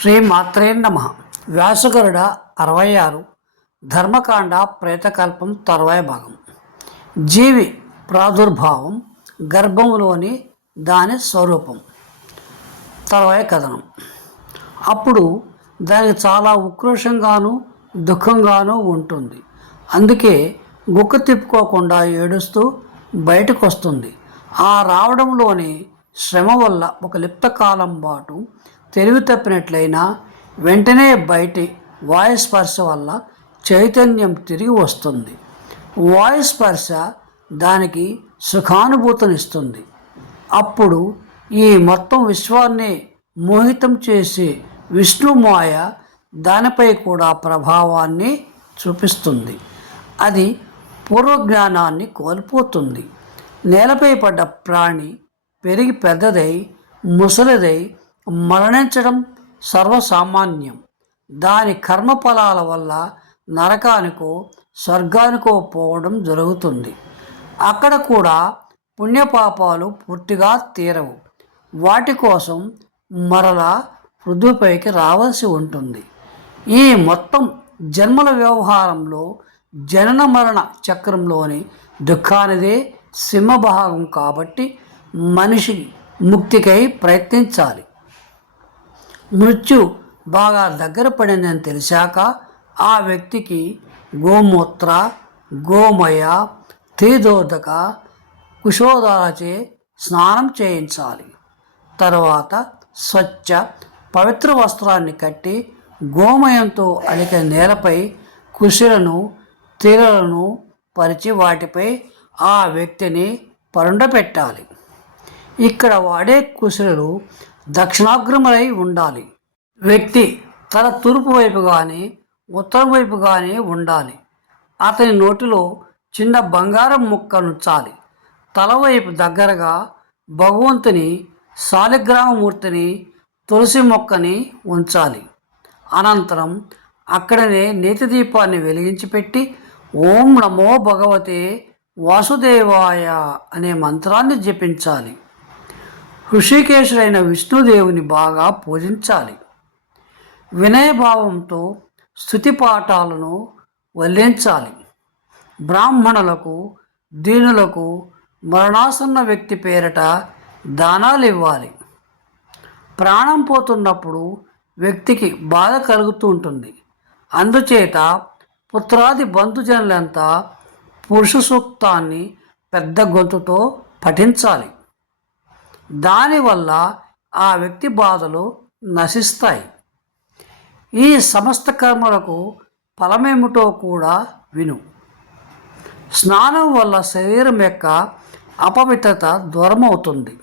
శ్రీ మాత్రే నమ. వ్యాసగరుడ అరవై ఆరు ధర్మకాండ ప్రేతకల్పం తర్వాయి భాగం. జీవి ప్రాదుర్భావం గర్భంలోని దాని స్వరూపం. తర్వాయి కథనం. అప్పుడు దానికి చాలా ఉక్రోషంగాను దుఃఖంగాను ఉంటుంది. అందుకే గుక్క తిప్పుకోకుండా ఏడుస్తూ బయటకు వస్తుంది ఆ రావడంలోని శ్రమ వల్ల ఒక లిప్తకాలం పాటు తెలివి తప్పినట్లయినా వెంటనే బయటి వాయుస్పర్శ వల్ల చైతన్యం తిరిగి వస్తుంది. వాయుస్పర్శ దానికి సుఖానుభూతినిస్తుంది అప్పుడు ఈ మొత్తం విశ్వాన్ని మోహితం చేసే విష్ణుమాయ దానిపై కూడా ప్రభావాన్ని చూపిస్తుంది. అది పూర్వజ్ఞానాన్ని కోల్పోతుంది. నేలపై పడ్డ ప్రాణి పెరిగి పెద్దదై ముసలిదై మరణించడం సర్వసామాన్యం. దాని కర్మఫలాల వల్ల నరకానికో స్వర్గానికో పోవడం జరుగుతుంది. అక్కడ కూడా పుణ్యపాపాలు పూర్తిగా తీరవు. వాటి కోసం మరలా పృథ్వీపైకి రావాల్సి ఉంటుంది. ఈ మొత్తం జన్మల వ్యవహారంలో జనన మరణ చక్రంలోని దుఃఖానిదే సింహభాగం కాబట్టి మనిషి ముక్తికై ప్రయత్నించాలి. మృత్యు బాగా దగ్గర పడిందని తెలిసాక ఆ వ్యక్తికి గోమూత్ర గోమయ తీదోదక కుశోదాలచే స్నానం చేయించాలి. తర్వాత స్వచ్ఛ పవిత్ర వస్త్రాన్ని కట్టి గోమయంతో అలిక నేలపై కుశులను తీరలను పరిచి వాటిపై ఆ వ్యక్తిని పరుండపెట్టాలి. ఇక్కడ వాడే కుశులు దక్షిణాగ్రములై ఉండాలి. వ్యక్తి తల తూర్పు వైపు కానీ ఉత్తరం వైపు కానీ ఉండాలి. అతని నోటిలో చిన్న బంగారం ముక్క నుంచాలి తల వైపు దగ్గరగా భగవంతుని శాలిగ్రామమూర్తిని తులసి మొక్కని ఉంచాలి. అనంతరం అక్కడనే నేతి దీపాన్ని వెలిగించి పెట్టి ఓం నమో భగవతే వాసుదేవాయ అనే మంత్రాన్ని జపించాలి. హృషికేశుడైన విష్ణుదేవుని బాగా పూజించాలి. వినయభావంతో స్థుతి పాఠాలను వల్లించాలి. బ్రాహ్మణులకు దీనులకు మరణాసన్న వ్యక్తి పేరట దానాలు ఇవ్వాలి ప్రాణం పోతున్నప్పుడు వ్యక్తికి బాధ కలుగుతూ ఉంటుంది. అందుచేత పుత్రాది బంధుజనులంతా పురుష సూక్తాన్ని పెద్ద గొంతుతో పఠించాలి. దానివల్ల ఆ వ్యక్తి బాధలు నశిస్తాయి. ఈ సమస్త కర్మలకు ఫలమేమిటో కూడా విను. స్నానం వల్ల శరీరం యొక్క అపవిత్రత దూరం అవుతుంది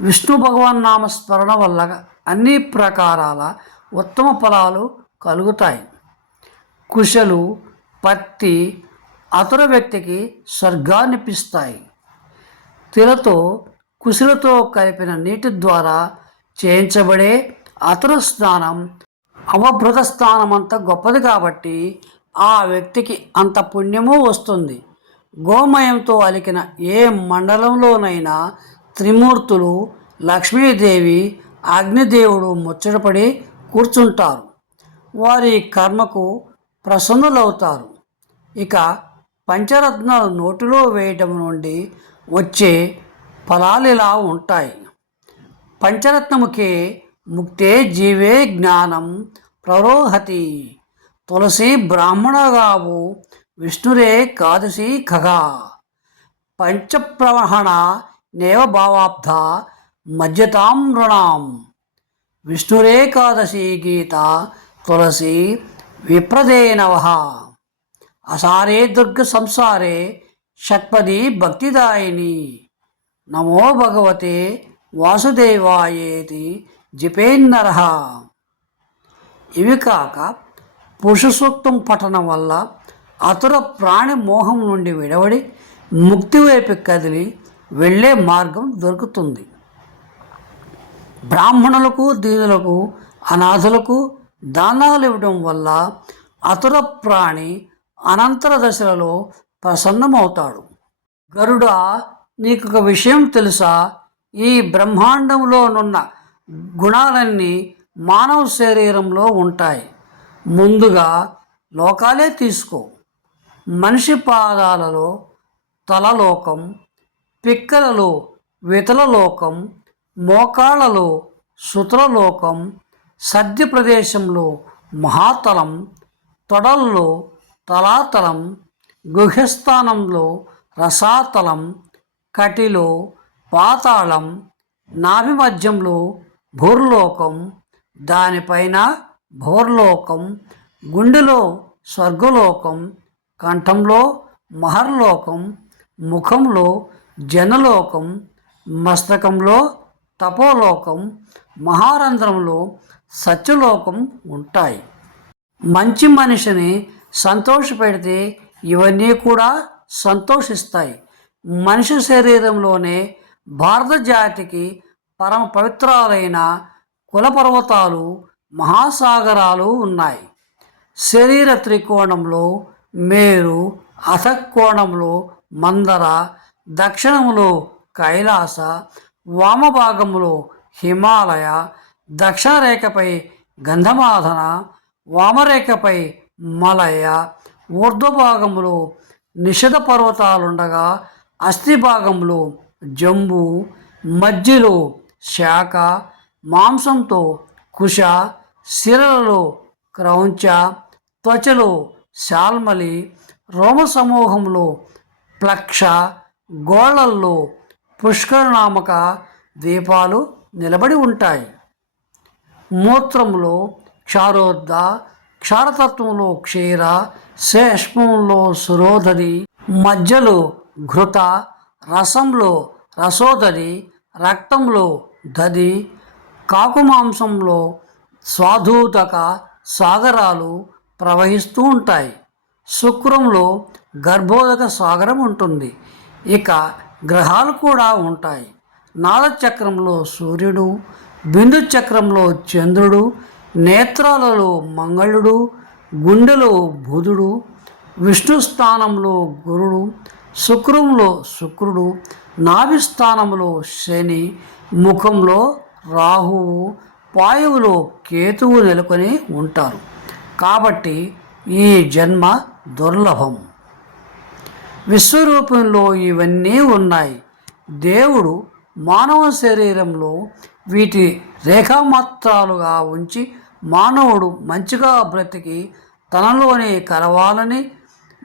విష్ణు భగవాన్ నామ స్మరణ వల్ల అన్ని ప్రకారాల ఉత్తమ ఫలాలు కలుగుతాయి. కుశలు పత్తి అతుర వ్యక్తికి స్వర్గాన్నిపిస్తాయి. తిలతో కుశలతో కలిపిన నీటి ద్వారా చేయించబడే అతను స్నానం అవభృత స్నానం అంత గొప్పది కాబట్టి ఆ వ్యక్తికి అంత పుణ్యము వస్తుంది. గోమయంతో అలికిన ఏ మండలంలోనైనా త్రిమూర్తులు లక్ష్మీదేవి అగ్నిదేవుడు ముచ్చటపడి కూర్చుంటారు. వారి కర్మకు ప్రసన్నులవుతారు. ఇక పంచరత్నాలు నోటిలో వేయటం నుండి వచ్చే ఫలాలు ఇలా ఉంటాయి. పంచరత్నముకే ముక్తే జీవే జ్ఞానం ప్రరోహతి. తులసి బ్రాహ్మణగావు విష్ణురే కాదశి ఖగా. పంచప్రవహణ నేవభావాబ్ధ మధ్యతాం నృణాం. విష్ణురేకాదశి గీత తులసి విప్రదేనవ అసారే దుర్గ సంసారే షట్పది భక్తిదాయిని. నమో భగవతే వాసుదేవాయేతి జపేందర. ఇవి కాక పురుషసూక్తం పఠనం వల్ల అతుర ప్రాణి మోహం నుండి విడవడి ముక్తి వైపు కదిలి వెళ్ళే మార్గం దొరుకుతుంది. బ్రాహ్మణులకు దీనులకు అనాథులకు దానాలు ఇవ్వడం వల్ల అతుర ప్రాణి అనంతర దశలలో ప్రసన్నమవుతాడు. గరుడ నీకు ఒక విషయం తెలుసా? ఈ బ్రహ్మాండంలోనున్న గుణాలన్నీ మానవ శరీరంలో ఉంటాయి. ముందుగా లోకాలే తీసుకో. మనిషి పాదాలలో తలలోకం పిక్కలలో వితలలోకం మోకాళ్ళలో సుతలలోకం సద్య ప్రదేశంలో మహాతలం తొడల్లో తలాతలం గుహ్యస్థానంలో రసాతలం కటిలో పాతాళం నాభి మధ్యంలో భూర్లోకం దానిపైన భూర్లోకం గుండెలో స్వర్గలోకం కంఠంలో మహర్లోకం ముఖంలో జనలోకం మస్తకంలో తపోలోకం మహారంధ్రంలో సత్యలోకం ఉంటాయి. మంచి మనిషిని సంతోషపెడితే ఇవన్నీ కూడా సంతోషిస్తాయి. మనిషి శరీరంలోనే భారత జాతికి పరమ పవిత్రాలైన కులపర్వతాలు మహాసాగరాలు ఉన్నాయి. శరీర త్రికోణంలో మేరు అధకోణంలో మందర దక్షిణములో కైలాస వామభాగంలో హిమాలయ దక్షిణ రేఖపై గంధమాధన వామరేఖపై మలయ ఊర్ధ్వభాగంలో నిషధ పర్వతాలుండగా అస్థిభాగంలో జంబు మధ్యలో శాఖ మాంసంతో కుష శిరలలో క్రౌంచ త్వచలో శాల్మలి రోమ సమూహంలో ప్లక్ష గోళ్ళల్లో పుష్కరనామక ద్వీపాలు నిలబడి ఉంటాయి. మూత్రంలో క్షారోద్ధ క్షారతత్వంలో క్షీర శేష్మంలో సురోధరి మధ్యలో ఘృత రసంలో రసోదరి రక్తంలో దది కాకుమాంసంలో స్వాధూతక సాగరాలు ప్రవహిస్తూ ఉంటాయి. శుక్రంలో గర్భోదక సాగరం ఉంటుంది. ఇక గ్రహాలు కూడా ఉంటాయి. నాదచక్రంలో సూర్యుడు బిందు చక్రంలో చంద్రుడు నేత్రాలలో మంగళుడు గుండెలో బుధుడు విష్ణు స్థానంలో గురుడు శుక్రంలో శుక్రుడు నాభిస్థానంలో శని ముఖంలో రాహువు పాయువులో కేతువు నెలకొని ఉంటారు. కాబట్టి ఈ జన్మ దుర్లభం. విశ్వరూపంలో ఇవన్నీ ఉన్నాయి. దేవుడు మానవ శరీరంలో వీటి రేఖామాత్రాలుగా ఉంచి మానవుడు మంచిగా బ్రతికి తనలోనే కలవాలని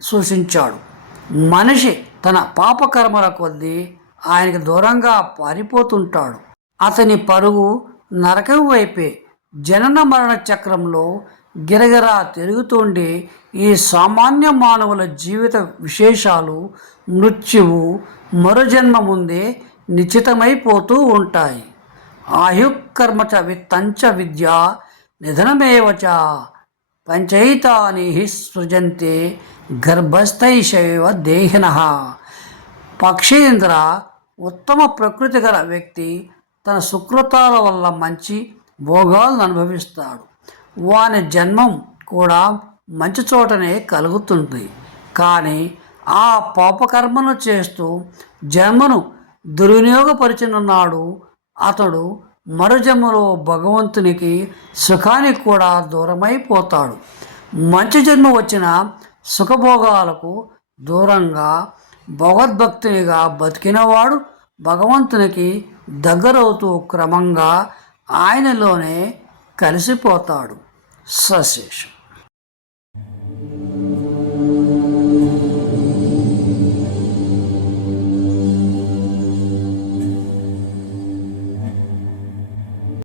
సూచించాడు. మనిషి తన పాపకర్మల కొద్దీ ఆయనకు దూరంగా పారిపోతుంటాడు. అతని పరుగు నరకం వైపే జనన మరణ చక్రంలో గిరగిరా తిరుగుతుండే ఈ సామాన్య మానవుల జీవిత విశేషాలు మృత్యువు మరుజన్మ ముందే నిశ్చితమైపోతూ ఉంటాయి. ఆయుకర్మచ విత్తంచ విద్య నిధనమేవచ పంచైతాని సృజంతే గర్భస్థైశైవ దేహిన. పక్షేంద్ర ఉత్తమ ప్రకృతి గల వ్యక్తి తన సుకృతాల వల్ల మంచి భోగాలను అనుభవిస్తాడు. వాని జన్మం కూడా మంచి చోటనే కలుగుతుంది. కానీ ఆ పాపకర్మను చేస్తూ జన్మను దుర్వినియోగపరిచినన్నాడు అతడు మరుజన్మలో భగవంతునికి సుఖానికి కూడా దూరమైపోతాడు. మంచి జన్మ వచ్చిన సుఖభోగాలకు దూరంగా భగవద్భక్తునిగా బతికినవాడు భగవంతునికి దగ్గరవుతూ క్రమంగా ఆయనలోనే కలిసిపోతాడు. సశేషం.